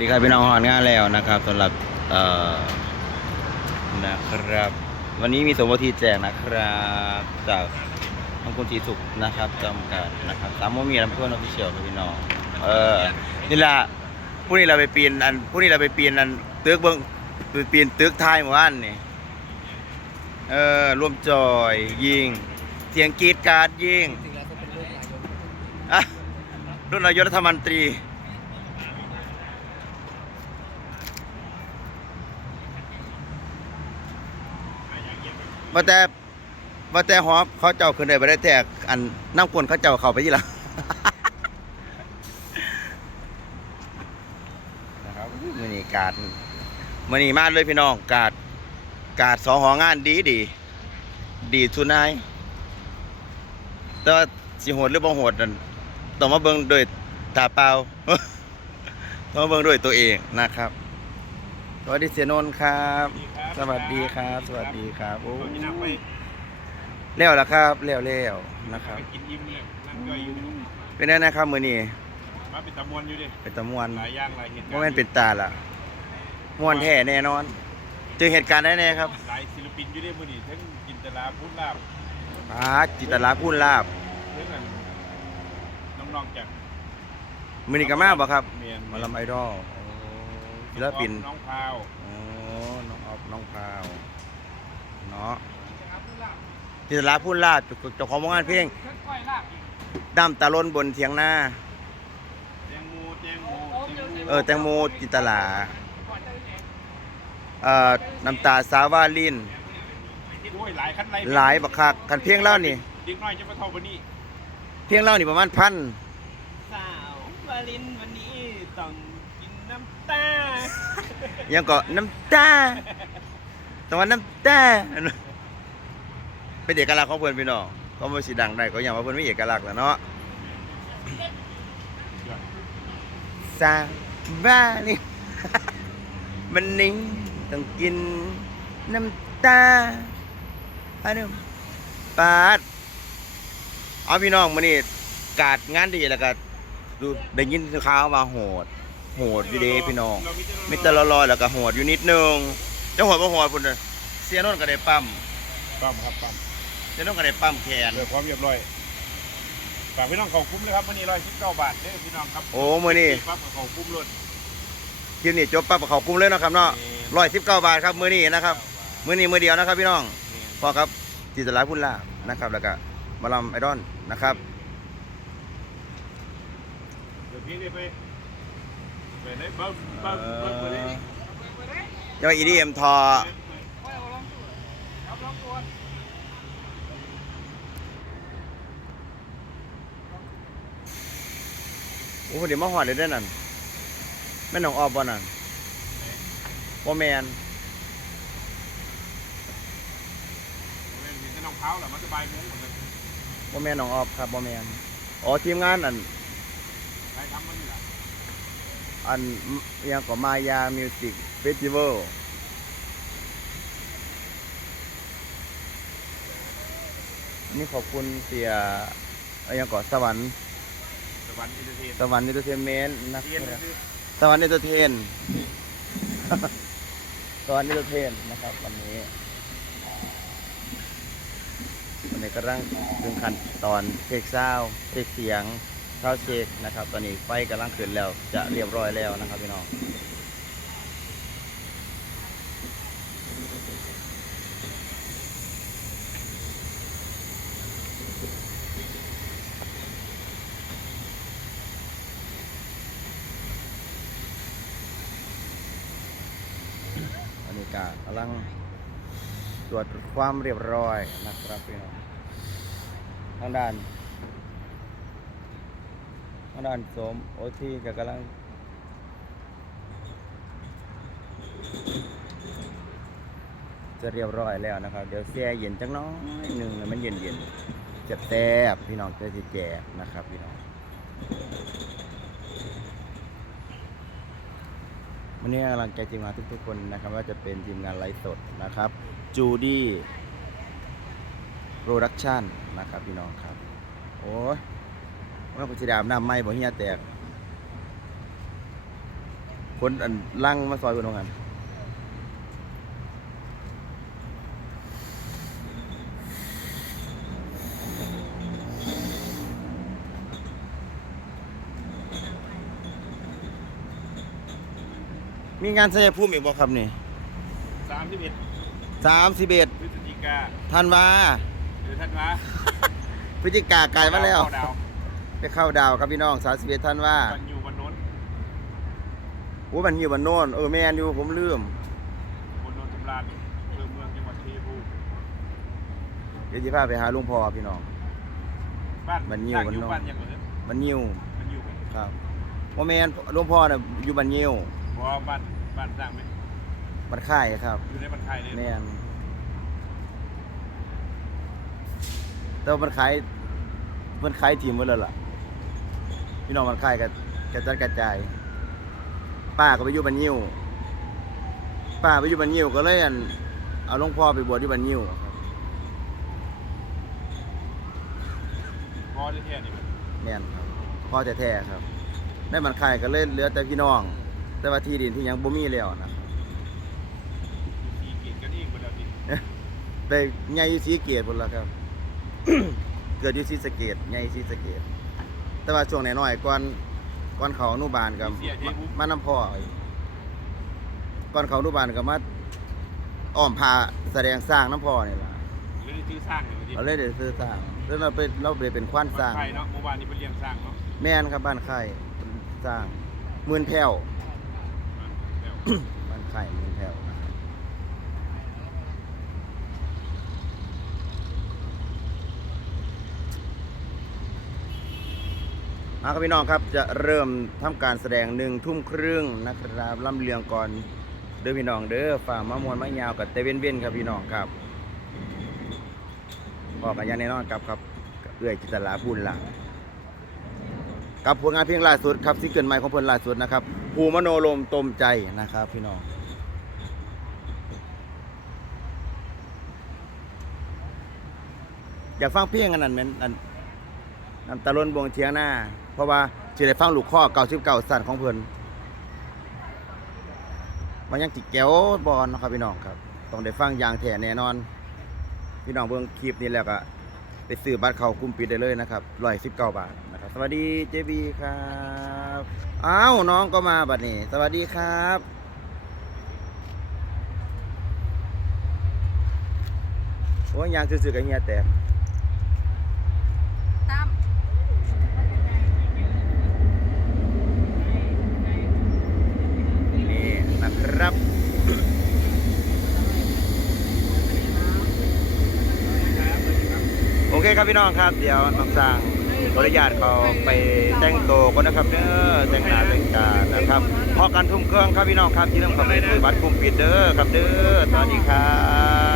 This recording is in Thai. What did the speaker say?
ดีครับพี่น้องหอนงานแล้วนะครับสำหรับเอ่อนะครับ วันนี้มีสมมติแจกนะครับ จากทางคุณทีสุขนะครับจำกัดนะครับสามโมมีลำเพื่อนออฟฟิเชียลครับพี่น้องเออนี่ละพรุ่งนี้เราไปปีนอันพรุ่งนี้เราไปปีนอันตึกเบิ้งไปปีนตึกไทายเมื่อวานนี่เออร่วมจอยยิง เสียงกรีดกราร์ดยิงจริงแล้วก็เป็นรูปนายกอะรุ่นนายกรัฐมนตรี ว่าแต่ว่าแต่หอเขาเจ้าขึ้นได้บ่ได้แต่อันน้ำกวนเขาเจ้าเข้าไปยี่ละนะครับมือนีกาดมือนีมาเลยพี่น้องกาดกาดสองหองานดีดี ดีสุดนายแต่ว่าสิโหดหรือบ่โหดนั่นต้องมาเบิ่งโดวยตาเปล่าต้องมาเบิ่งด้วยตัวเองนะครับสวัสดีเสียนนท์ครับ สวัสดีครับ สวัสดีครับโอ้กินน้ำไปเลี้ยวแล้วครับเลี้ยวแล้วนะครับไปกินอิ่มเลยนั่งย่อยอยู่นี่เป็นไงนะครับมื้อนี้มาเป็นตะมวนอยู่ดิเป็นตะมวนหลายอย่างหลายเหตุการบ่ณ์แม่นเป็นตาล่ะม่วนแท้แน่นอนเจอเหตุการณ์ได้แน่ครับหลายศิลปินอยู่ดิมื้อนี้ทั้งจินตลาพูดลาบอ่าจิตรลาพูนลาบทั้งอันน้องๆจากมื้อนี้ก็มาบ่ครับเมียนหมาลำไอดอลโอ้ศิลปินน้องพาวโอ้ น้องออฟน้องพาวเนาะจิตรลาพูนลาบเจ้าของวงงานเพลงดำตาล้นบนเถียงนาแตงโมแตงโมแตงโมเออแตงโมจิตรลาเอ่อน้ำตาสาวาลินโอ้ยหลายคันไรหลายบักคักกันเพียงเล่านี่เด็กน้อยจะมาเท่าวันนี้เพียงเล่านี่ประมาณพันสาววาลินวันนี้ต้องกินน้ำตา ยังก็น้ำตา ตะวันน้ำตาเป็นเอกลักษณ์ของเพื่อนพี่น้องก็ไม่สิดังได้ก็อย่างว่าเพื่อนไมีเอกลักษณ์แหล้วเนาะซาบ้านี่มันนี้ต้องกินน้ำตาอันนี้ปาดเอาพี่น้องมานี่กาดงานดีแล้วก็ดูได้ยินข่าวมาโหด โหดอยู่เดีพี่น้องมีมิตรลอยๆแล้วก็โหดอยู่นิดนึง จะโหดบ่โหดพุ่นน่ะเสียโนนก็ได้ปั๊มปั๊มครับปั๊มเสียโนนก็ได้ปั๊มแขนเพื่อความเรียบร้อยฝากพี่น้องเขาคุ้มเลยครับวันนี้ร้อยสิบเก้าบาทเด้อพี่น้องครับโอ้มื้อนี้ ปั๊บกับเขาคุ้มรถคลิปนี้จบปั๊บเขากุ้มเลยเนาะครับเนาะ119บาทครับมื้อนี้นะครับมื้อนี้มื้อเดียวนะครับพี่น้องพอครับจิตรลาพุ่นลาบนะครับ แล้วก็หมาลำไอดอนนะครับ เดี๋ยวพี่ได้ไปไปได้ปั๊บปั๊บปั๊บไปเลย ยังว่า EDM ทอโอ้โหเดี๋ยวมาหอดเลยได้นั่นแม่นน้องออบบ่นั่นบ่แมนมีแต่องเท้าแมันสบายมุ้งเหมือนบ่แมนน้องออบครับบ่แมนอ๋อทีมงานอัน ใครทำมันนี่แหละ อันอิหยังก็มายามิวสิกเฟสติวัลนี่ขอบคุณเสียอิหยังก็สวรรค์สวรรค์อินเตอร์เทนสวรรค์เอนเตอร์เทนเมนต์นะเทียนครับคือสวรรค์เอนเตอร์เทนสวรรค์เอนเตอร์เทนนะครับ วันนี้วันนี้กำลังถึงขั้นตอนเช็คซาวด์เช็คเสียง เท้าเช็คนะครับ ตอนนี้ไฟกำลังขึ้นแล้วจะเรียบร้อยแล้วนะครับพี่น้องอันนี้ก็กำลังตรวจความเรียบร้อยนะครับพี่น้องทางด้านางด้านสมโอทีก็กำลังจะเรียบร้อยแล้วนะครับ เดี๋ยวแช่เย็นจังน้อยหนึ่งมันเย็นเย็นจะแซ่บพี่น้องจะสิแจกนะครับพี่น้องวันนี้กำลังใจทีมงานทุกๆคนนะครับ ว่าจะเป็นทีมงานไลฟ์สดนะครับจูดี้โปรดักชั่นนะครับพี่น้องครับ โอ้ย ว่าคุณจะดามน้ำไหมบ่เฮียแตก คนอันลังมาซอยคนตรงนั้นมีงานแสดงภูมิอีกบ่ครับนี่สามสิบเอ็ดสามสิบเอ็ดพฤศจิกาธันวาเดือนธันวาพฤศจิกาไกลมาแล้ว เข้ดาว ไปเข้าดาวครับพี่น้องสามสิบเอ็ดธันวาวันอยู่วันโน้นโอ้มันอยู่บ้านโน่นเออแม่นอยู่ผมลืมบนโน้นสำราญอำเภอเมืองจังหวัดชัยภูมิเดี๋ยวจะพาไปหาหลุงพ่อพี่น้อง บ้านมันอยู่สร้างมันอยู่นอกบ้านยังเหมือนมันยิวมันอยู่ครับว่าแม่นหลุงพ่อน่ะอยู่บ้านยิวเพราะว่าบ้านบ้านสร้างไหมบ้านค่ายครับ อยู่ในบ้านไทยเลยแม่นแต่ว่ามันขายมันขายทีมหมดแล้วล่ะ พี่น้องมันขายกันกระจัดกระจาย ป้าก็ไปอยู่บ้านยิวป้าไปอยู่บ้านยิวก็เลยอันเอาหลวงพ่อไปบวชที่บ้านยิวครับพอที่เที่ยนี่มันแม่นครับพ่อแท้ๆครับได้มันขายก็เลยเหลือแต่พี่น้อง แต่ว่าที่ดินที่ยังบ่มีแล้วนะครับขี่เกียจกันเองหมดแล้วดิแต่ใหญ่อยู่ศรีเกตพุ่นละครับ เกิดอยู่ศรีสะเกดใหญ่ศรีสะเกด แต่ว่าช่วงน้อยๆก่อนก่อนเขาอนุบาลกับมาน้ำพ่ออีกก่อนเขาอนุบาลกับมาอ้อมพาแสดงสร้างน้ำพ่อนี่ล่ะหรือที่สร้างเนี่ยดิเราเลยเดี๋ยวซื้อสร้างแล้วเราไปเราไปเป็นควานสร้างบ้านไทยเนาะหมู่บ้านนี้เป็นเลี้ยงสร้างเนาะแม่นครับบ้านไข่สร้างหมื่นแผ่วแล้วบ้านไข่หมื่นแผ่ว มาครับพี่น้องครับจะเริ่มทำการแสดงหนึ่งทุ่มครึ่งนะครับล่ำเลียงก่อนเด้อพี่น้องเด้อฝ่ามามวนมายาวกับเตเวนเวนครับพี่น้องครับบอกกันย่างแน่นอนครับครับเอื้อยจิตลาบุญหลังกับผลงานเพลงล่าสุดครับซิงเกิลใหม่ของเพิ่นล่าสุดนะครับภูมโนลมตมใจนะครับ พี่น้องอยากฟังเพลงอันนั้นแม่นอันอันตะลนบวงเทียงหน้า ราะว่าสิได้ฟังลูกข้อ99สั่นของเพิ่นมันยังจิแก้วบอลนะครับพี่น้องครับต้องได้ฟังอย่างแท้แน่นอน พี่น้องเบิ่งคลิปนี้แล้วก็ไปซื้อบัตรเข้ากลุ่มปิดได้เลยนะครับ119บเก้าบาทนะครับ สวัสดีเจบีครับอ้าวน้องก็มาบัดนี้ สวัสดีครับโอ้ยยางซื่อๆกับเฮียแตกตาม นี่นะ ครับโอเคครับพี่น้องครับ เดี๋ยวน้องสร้างขออนุญาตเขาไปแต่งตัวก่อนนะครับเด้อแต่งหน้าแต่งตานะครับพอกันทุ่มเครื่องครับพี่น้องครับที่เริ่มเข้าไปซื้อบัตรคุ้มปิดเด้อครับเด้อสวัสดีครับ